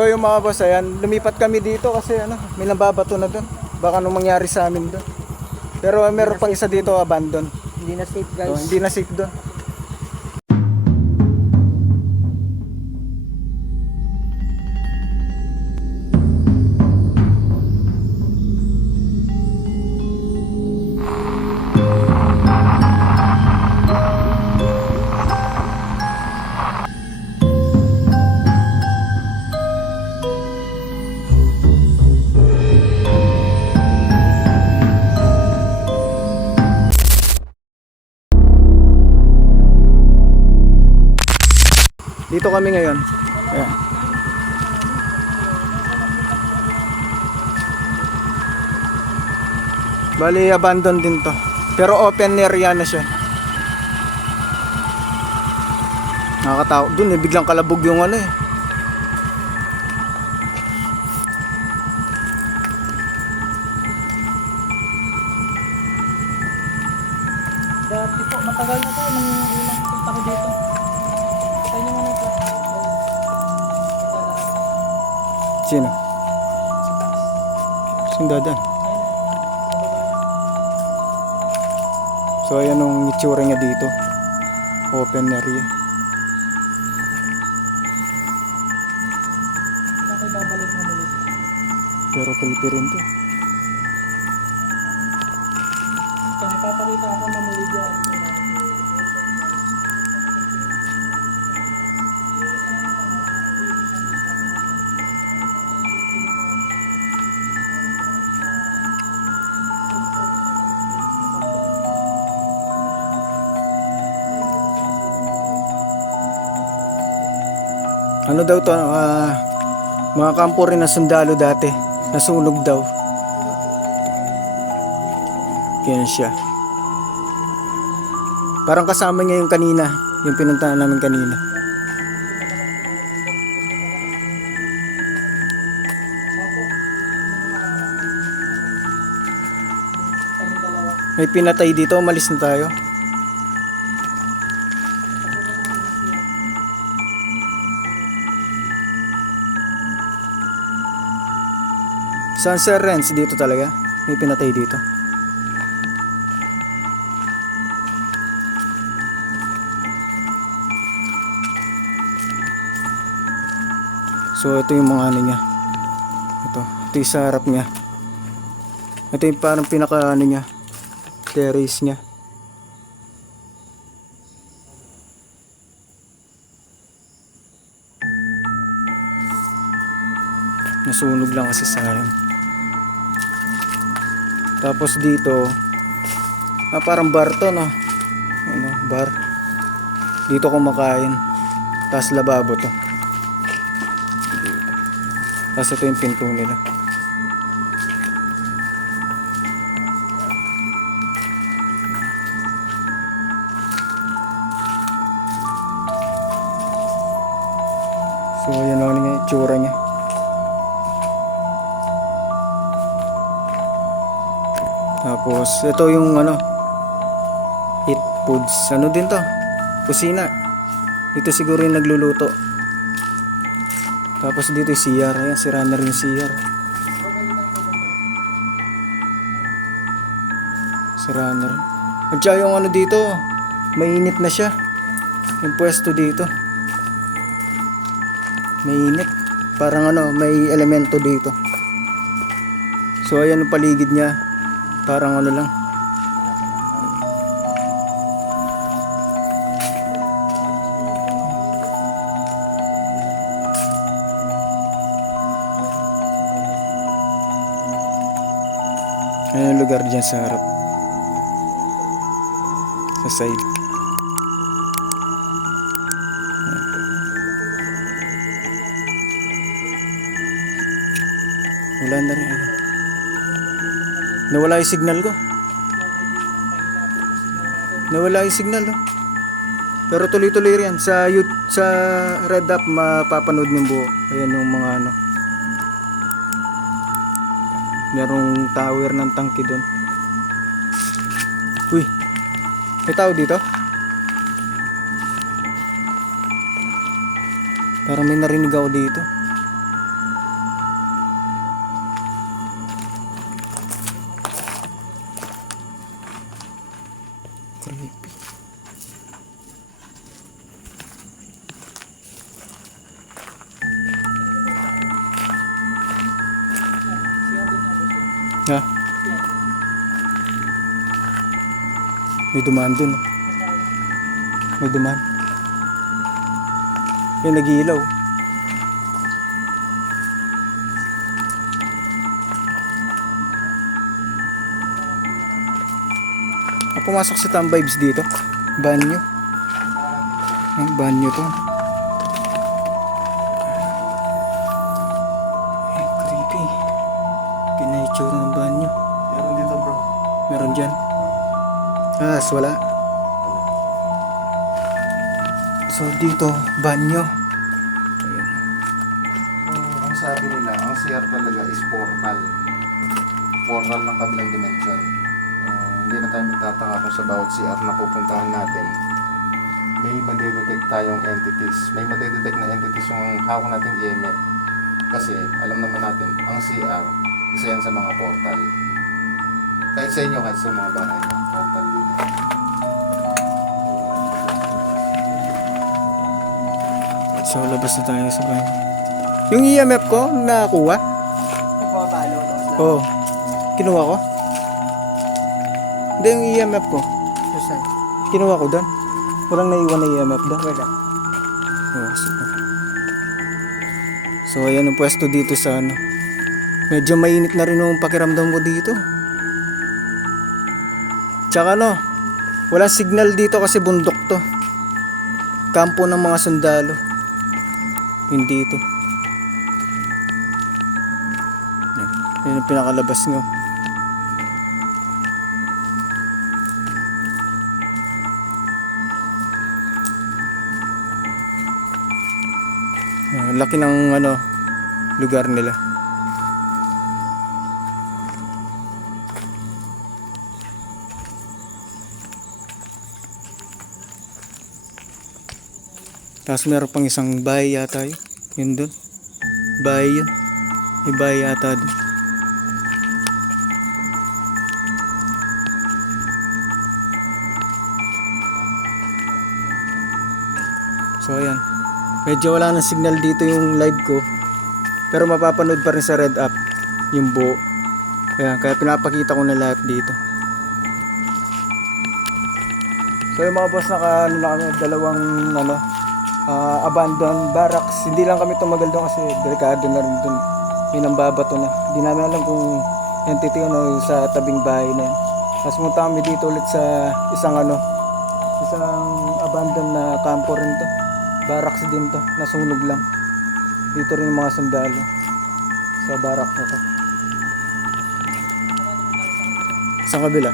So yung mga boss, ayan, lumipat kami dito kasi may nababato na doon. Baka anong mangyari sa amin doon. Pero meron pang isa dito abandon. Hindi na safe So, guys. hindi na safe doon. Dito kami ngayon. Ayan. Bali, abandon din to. Pero open area na siya. Nakakatawa. Doon biglang kalabog yung Dati po, matagal na po nung unang punta ko dito. Kaya nyo muna ito. Sino? Sindadan. So ayan ang itsura niya dito. Open area. Bakit babalik mo muli? Pero creepy rin to. So, may papakita ako mamuli dyan. Ano daw to? Mga kampo rin na sundalo dati. Nasunog daw. Yan siya. Parang kasama niya yung kanina. Yung pinuntahan namin kanina. May pinatay dito. Umalis na tayo. Saan Sir Renz? Dito talaga? May pinatay dito. So ito yung mga niya. Ito yung sa harap niya. Ito yung parang pinaka niya. Terrace niya. Nasunog lang kasi sayang. Tapos dito parang bar to, no? Bar. Dito kumakain. Tapos lababo to. Tapos ito yung pinto nila. So ayan lang yung itsura niya. Tapos ito yung eat foods. Ano din to? Kusina. Dito siguro yung nagluluto. Tapos dito yung CR. Ayan, sira na rin yung CR. Sira na rin. At saka yung dito, mainit na siya. Yung pwesto dito. Mainit. Parang may elemento dito. So ayan yung paligid niya. Parang lang. Ayan yung lugar dyan sa harap. Sa side. Wala na rin. Nawala yung signal ko. Nawala yung signal, no? Pero tuloy-tuloy rin. Sa Red App mapapanood ng buo. Ayan yung mga merong tower ng tangke doon. Uy, may tao dito? Parang may narinig ako dito. Ha? May dumaan dun. Oh. May dumaan. Yung nag-iilaw. Pumasok si Tom Vibes dito. Banyo. Ang banyo to. Ay, creepy. Pinaitsura ng banyo. Meron dito bro. Meron dyan. Wala. So dito, banyo. Ang sabi nila, ang CR talaga is portal. Portal ng kabilang dimension. Hindi na tayo magtataka kung sa bawat CR na pupuntahan natin, may madedetect tayong entities. May madedetect na entities yung hawak natin EMF. Kasi alam naman natin, ang CR, isa yan sa mga portal. Kahit sa inyo, kahit sa mga bahay, portal din. So labas na tayo sa banyo. Yung EMF ko, nakakuha? Nagpapalo. Oo. Kinuha ko? Hindi, yung EMF ko. Saan? Kinuha ko doon. Walang naiwan na EMF doon. Wala. Oo, sige. So ayan ang pwesto dito sa ano. Medyo mainit na rin yung pakiramdam ko dito. Tsaka ano, walang signal dito kasi bundok to. Kampo ng mga sundalo. Hindi ito. Yan yung pinakalabas nyo. Laki ng ano, lugar nila. Tapos meron pang isang bahay yata yun. Yun dun. Bahay yun. May bahay yata dun. So ayan. Medyo wala ng signal dito yung live ko. Pero mapapanood pa rin sa Red App yung buo. Kaya pinapakita ko na lahat dito. So yung mga boss, ano na kami, dalawang abandoned barracks. Hindi lang kami tumagal doon kasi delikado na rin doon. May nambabato na. Hindi namin alam kung entity sa tabing bahay na yun. Tapos punta kami dito ulit sa isang abandoned na kampo rin to. Barracks din to, nasunog lang. Dito rin yung mga sundalo sa barracks na to. Sa kabila.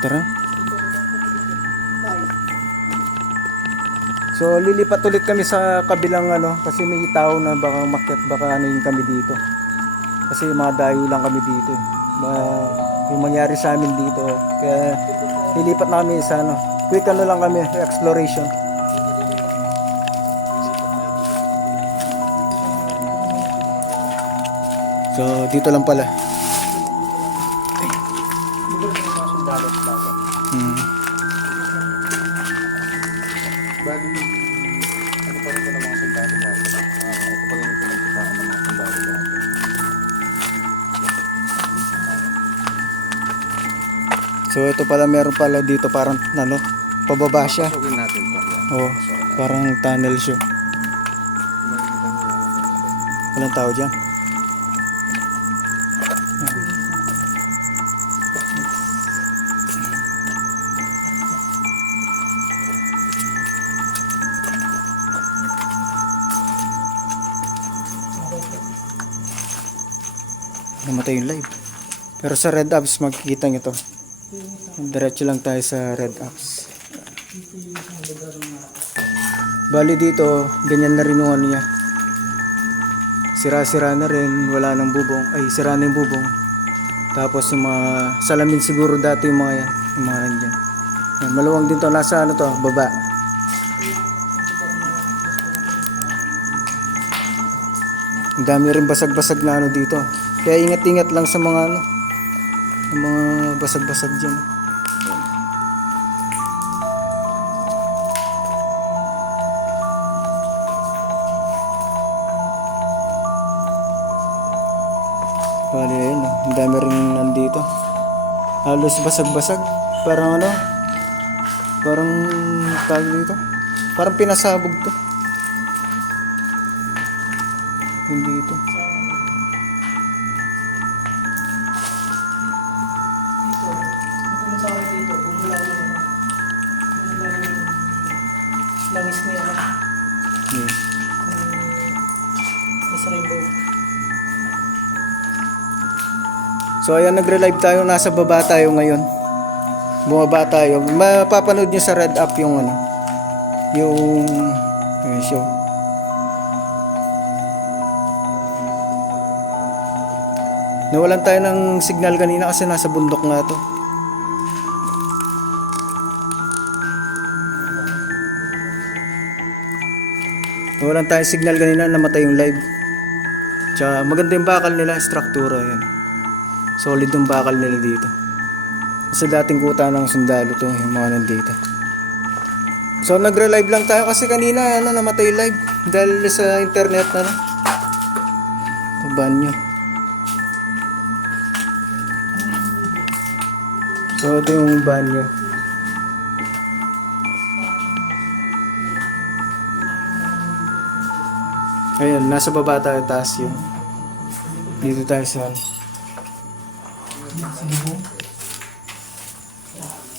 Tara. So lilipat ulit kami sa kabilang kasi may tao na baka umakyat, baka yung kami dito. Kasi mga dayo lang kami dito. Yung mangyari sa amin dito. Kaya lilipat na kami sa quick lang kami, exploration. So dito lang pala. Bali, ano pa rin ito ng mga sundalo natin? Ito pa rin yung pinagkitaan ng mga sundalo natin. So ito pala, meron pala dito parang pababa siya. Pasukin natin to. Oh, parang tunnel siya. Makikita nyo lang. Walang tao dyan. Namatay yung live. Pero sa Red Apps makikita nyo to. Diretso lang tayo sa Red Apps. Bali dito, ganyan na rin yung niya. Sira-sira na rin, wala nang bubong. Ay, sira na yung bubong. Tapos yung mga salamin siguro dati yung mga yan. Yung mga yan dyan. Yan, maluwang din to. Nasa baba. Ang dami rin basag-basag na dito. Kaya ingat-ingat lang sa mga yung mga basag-basag dyan. Bali, ayun, oh. Ang dami rin nandito. Halos basag-basag. Parang ano, parang tawag dito. Parang pinasabog to. Hindi ito. Dito, nung pumunta ako dito, bumula ko yung langis na yun. Yeah. Miss Rainbow. So ayan, nagre-live tayo, nasa baba tayo ngayon. Bumaba tayo. Mapapanood nyo sa Red App yung ano, yung show. Nawalan tayo ng signal kanina kasi nasa bundok nga to. Nawalan tayo signal kanina, namatay yung live. Tsaka maganda yung bakal nila, struktura yan. Solid yung bakal nila dito. Sa dating kuta ng sundalo to, yung mga nandito. So nagre-live lang tayo kasi kanina ano, namatay yung live dahil sa internet na lang. Ito banyo. So ito yung banyo. Ayun, nasa baba tayo, taas yun. Dito tayo sa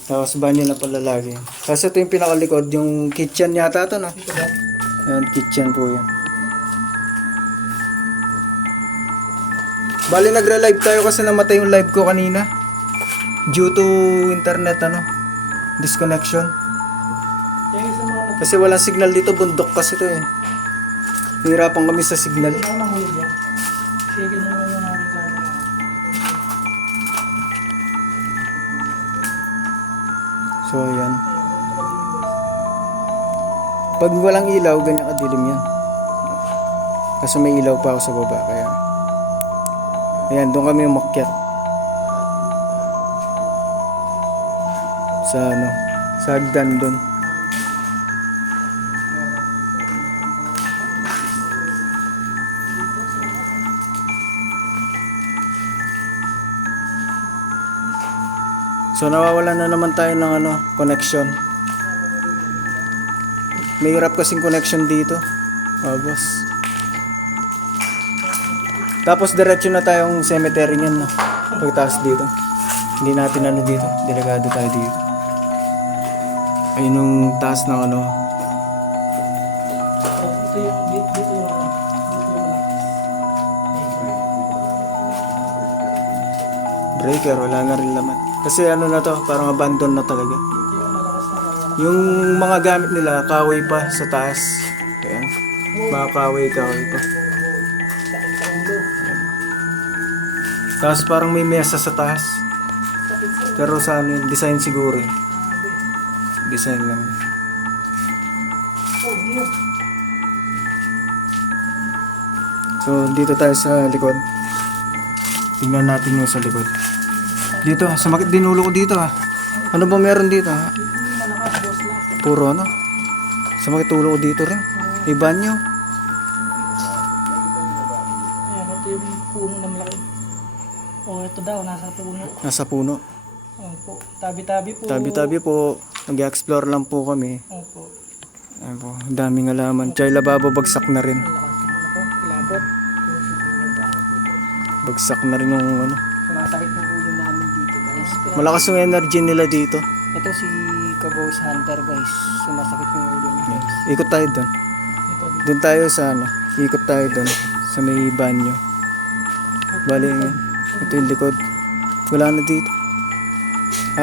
tapos banyo na pala lagi. Kasi ito yung pinakalikod, yung kitchen yata to, no? Ayan, kitchen po yan. Bali nagre-live tayo kasi namatay yung live ko kanina. Due to internet, ano? Disconnection. Kaya sa mga Kasi walang signal dito, bundok kasi to eh. Hirapan kami sa signal. nagkakang mahulog yan. Sige na naman yung aming camera. So ayan. Pag walang ilaw, ganyan kadilim yan. Kasi may ilaw pa ako sa baba, kaya ayan, doon kami umakyat. Sa ano, sa hagdan doon. So nawawalan na naman tayo ng ano, connection. May hirap kasing connection dito. Boss. Tapos diretso na tayong cemetery niyan, no. Pagtaas dito. Hindi natin ano dito, delikado tayo dito. Ayun yung taas ng ano. Dito yung dito yung Breaker, wala na rin laman. Kasi ano na to, parang abandon na talaga. dito yung malakas na kaya. Yung mga gamit nila, kahoy pa sa taas. Ayan. Mga kahoy pa. Sakit sa ulo. Tapos parang may mesa sa taas. Sakit sa ulo. Pero sa ano yun, design siguro eh. Design lang. Oh, yun. So dito tayo sa likod. Tingnan natin yung sa likod. Dito, sumakit din ulo ko dito ha. Ano ba meron dito ha? Malakas, boss lang. Puro ano? Sumakit ulo ko dito rin. May banyo. Ayan, ito yung puno na malaki. Oh, ito daw, nasa puno. Nasa puno. Opo. Tabi-tabi po. Tabi-tabi po. Nag-explore lang po kami. Opo. Ayan po, ang daming alaman. Tsay lababo, bagsak na rin. Malakas ng ano po, kilabot. Bagsak na rin yung ano. Sumasakit ng ulo namin dito, guys. Malakas yung energy nila dito. Ito si Kagos Hunter, guys. Sumasakit yung ulo niya, guys. Ikot tayo doon. Ito, Doon tayo sa ano. Ikot tayo doon. Sa may banyo. Bali, ito yung likod. Wala na dito.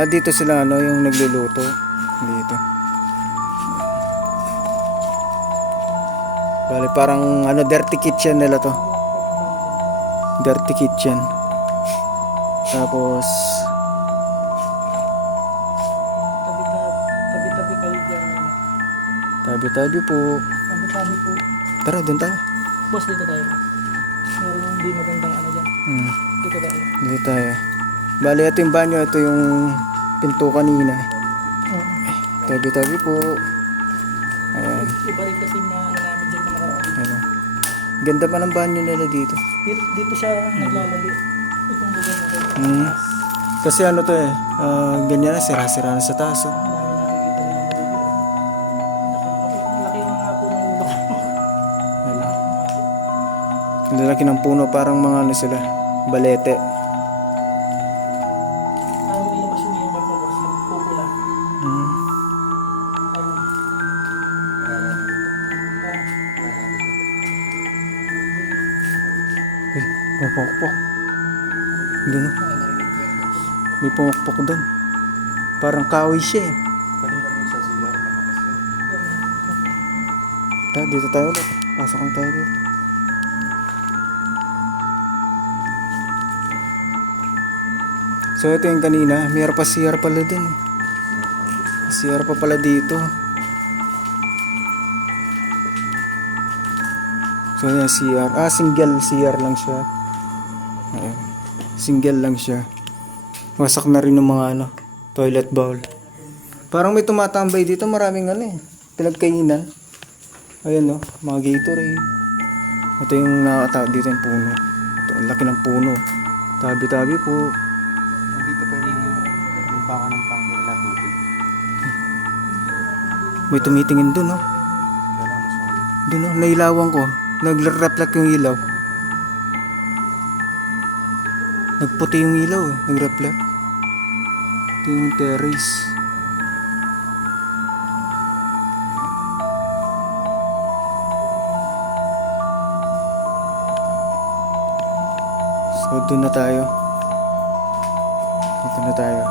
Dito sila ano, yung nagluluto. Dito. Bali, parang ano, dirty kitchen nila to. Dirty kitchen. Tapos, tabi-tabi kayo dyan. tabi-tabi po. Tabi-tabi po. Tara, doon tayo. Boss, dito tayo. Meron hindi magandang ano dyan. Dito tayo. Dito tayo. Bali, ito yung banyo. Ito yung pinto kanina. Oo. Tabi-tabi po. Ayan. Iba rin kasi na ano namin dyan na marami. Ayan. Ganda pa ng banyo nila dito. Dito siya naglalagay. Hmm. Kasi ano to eh, ganyan na, sira-sira na sa taas. Oh. Laki yung mga puno ng ulo ko. Ano? Ang lalaki ng puno, parang mga ano sila, balete. Ayaw ko ilabas yung mga pupos, magpupula. Hmm. Eh, may pokpok. Doon oh. May pokpok doon. Parang kahoy siya eh. Kanina rin sa CR malakas yan. Dito tayo ulit. Pasok lang tayo dito. So ito yung kanina, mayroon pa CR pala din. CR pa pala dito. So yan CR. Single CR lang siya. Ayan. Single lang siya. Wasak na rin ng mga ano, toilet bowl. Parang may tumatambay dito, maraming ano eh, pinagkainan. Ayan oh, mga Gatorade. Ito yung nakatawa dito yung puno. Ito, ang laki ng puno. Tabi-tabi po. Nandito pa yung baka ng pangil na tubig. May tumitingin dun oh. Kaya mas solid. Dun oh, nailawan ko. Nag-reflect yung ilaw. Nagputi yung ilaw eh, nag-reflect. Ito yung terrace. So doon na tayo. Dito na tayo.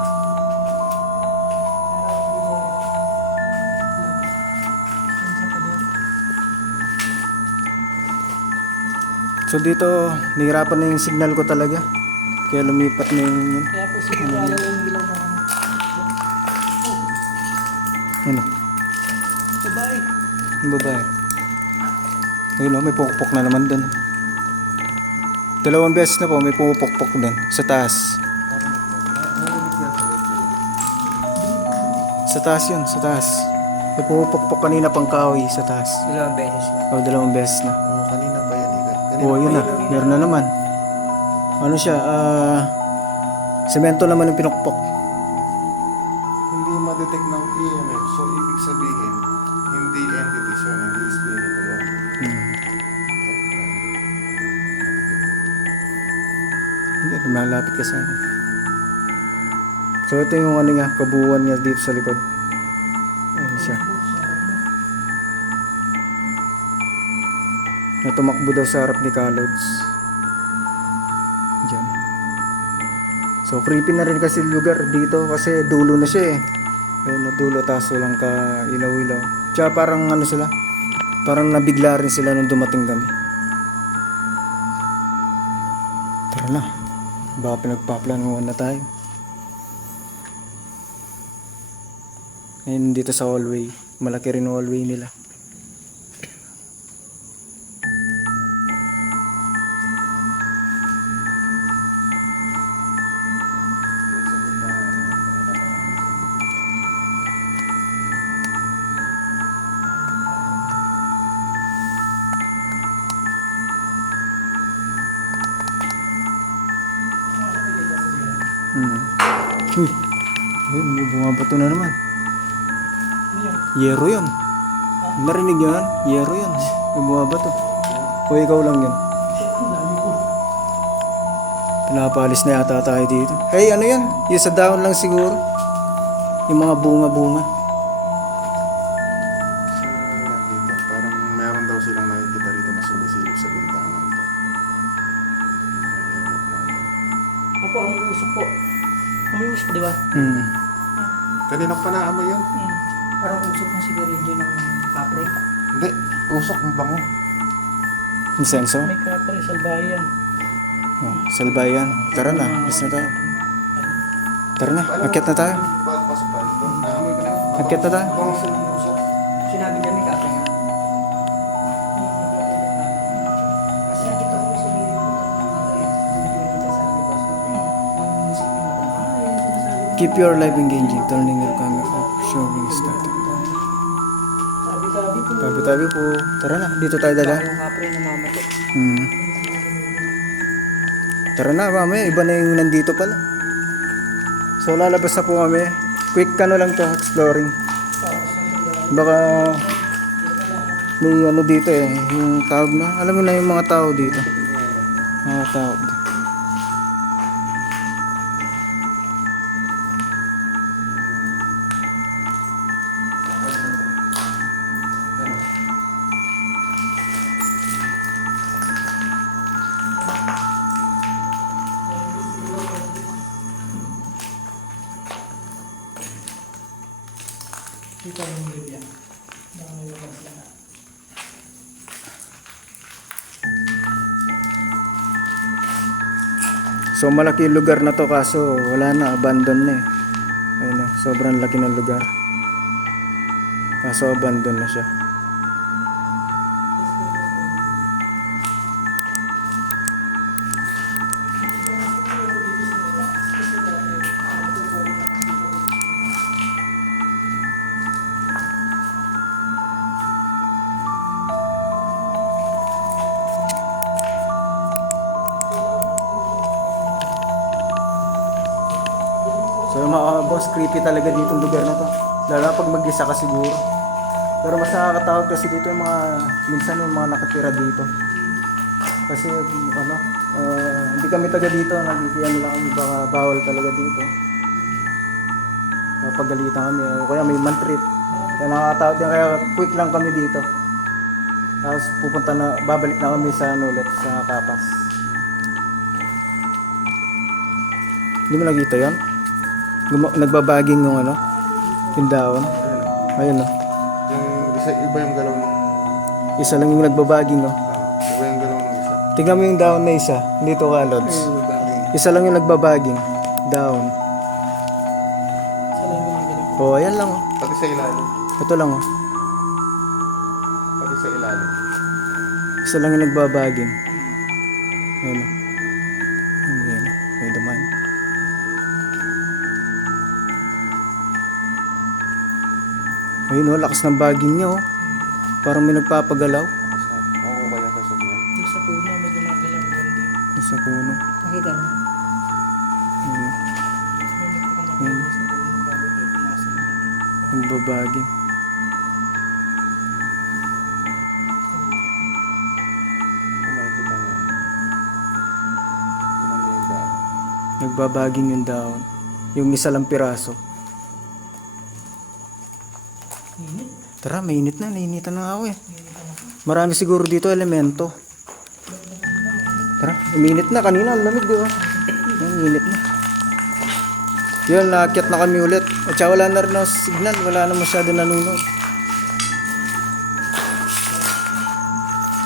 So dito, nahirapan na yung signal ko talaga. Kaya lumipat na yung... Kaya po siguro ayaw yung ilaw ng ano. Ano? Babae. Yung babae. Ayun oh, may pukpok na naman dun. Dalawang beses na po, may pupukpok dun. Sa taas. Narinig yan sa web. Sa taas yun, sa taas. May pupukpok kanina pang kahoy sa taas. Dalawang beses na. O, dalawang beses na. Kanina pa yan eh. Kanina Oo, yun na. Meron na naman. Ano siya, semento naman yung pinukpok. hindi ma-detect ng EMF. So, ibig sabihin, hindi entities yun, hindi spirito yun. Hmm. Hindi, lumalapit ka sa akin. So, ito yung ano niya, kabuuan niya dito sa likod. Ayan siya. Na tumakbo daw sa harap ni Kalods. Diyan. So, creepy na rin kasi yung lugar dito kasi dulo na siya eh. Ayun na dulo, taso lang ka ilaw-ilaw. Tsaka parang ano sila, parang nabigla rin sila nung dumating kami. Tara na. Baka pinagpaplanuhan na tayo. Ayun dito sa hallway. Malaki rin yung hallway nila. Uy, ayun, may bumabato na naman. Yero yun. Narinig nyo yan? Yero yun. May bumabato. O ikaw lang yun. Pinapalis na yata tayo dito. Hey, ano yan? Yung sa dahon lang siguro. Yung mga bunga-bunga. Dito, parang meron daw silang nakikita rito na sumisilip sa bintana ito. EMF natin. Opo, ang usok po. Ang usok, di ba? Kanina pa naamoy yun? Parang usok ng sigarilyo ng kapre. Hindi, usok ng bango. Insenso? May kapre, salbayan. Oh, salbayan. Tara na, alis na tayo. Tara na, akyat na tayo. Pasok tayo dito. Naamoy ko na yun. Akyat na tayo. Bango sa usok. Sinabi niya may kapre nga. Kasi nakita ko sa video ko ng sa labas. Ang music na sinasabi. Keep your life engaging, turning your camera off, showing static. Sabi-sabi po. Tabi-tabi po. Tara na, dito tayo dala. Yung kapre na mamatok. Tara na, mamaya iba na yung nandito pala. So lalabas na po kami. Quick ano lang to, exploring. Baka may ano dito eh, yung tawag na. Alam mo na yung mga tao dito. Mga tao dito. Dito yung Libya. Baka may lugar sila. So malaki yung lugar na to kaso wala na, abandon na eh. Ayun, sobrang laki ng lugar. Kaso abandon na siya. So yung mga boss, creepy talaga dito yung lugar na to. Lalo na pag mag-isa ka siguro. Pero mas nakakatakot kasi dito yung mga, minsan yung mga nakatira dito. Kasi ano, hindi kami taga dito, nagigiyan lang kami, baka bawal talaga dito. Pagalitan kami, o kaya may man trip. Kaya nakakatakot din, kaya quick lang kami dito. Tapos pupunta na, babalik na kami sa ano ulit, sa Kapas. Hindi mo nakita yan? Nagbabaging yung ano, yung dahon. Ayun o. Yung isa, iba yung galaw ng... Isa lang yung nagbabaging o. Iba yung galaw ng isa. Tingnan mo yung dahon na isa, dito ka Lods. Isa lang yung nagbabaging dahon. Sa lang yung ganun. O, ayan lang o. Pati sa ilalim. Ito lang o. Pati sa ilalim. Isa lang yung nagbabaging. Ayun o. Ayun o. May duman. Ayun o, lakas ng baging niya o. Parang may nagpapagalaw. Oo, ba yan sa sobrang? Yung sa puno, may gumagalaw ganda. Yung sa puno. Nakita mo? Ayun o. May nagpakamatay sa puno bago tayo pumasok. Nagbabaging. Kung makikita mo yan. Tingnan mo yung dahon. Nagbabaging yung dahon. Yung isa lang piraso. Init. Tara, mainit na. Nainitan na ako eh. Marami siguro dito elemento. Tara, uminit na. Kanina, ang lamig di ba? Uminit na. Yun, naakyat na kami ulit. At saka wala na rin ang signal. Wala na masyado nanonood.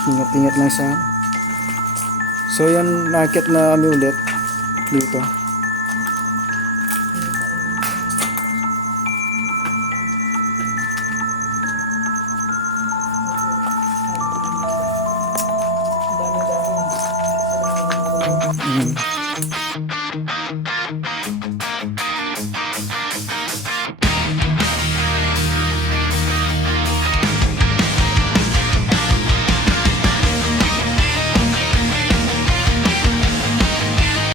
Ingat-ingat lang sa... So yan, naakyat na kami ulit. Dito. Ang daming dahon. Sa lang yung Mm.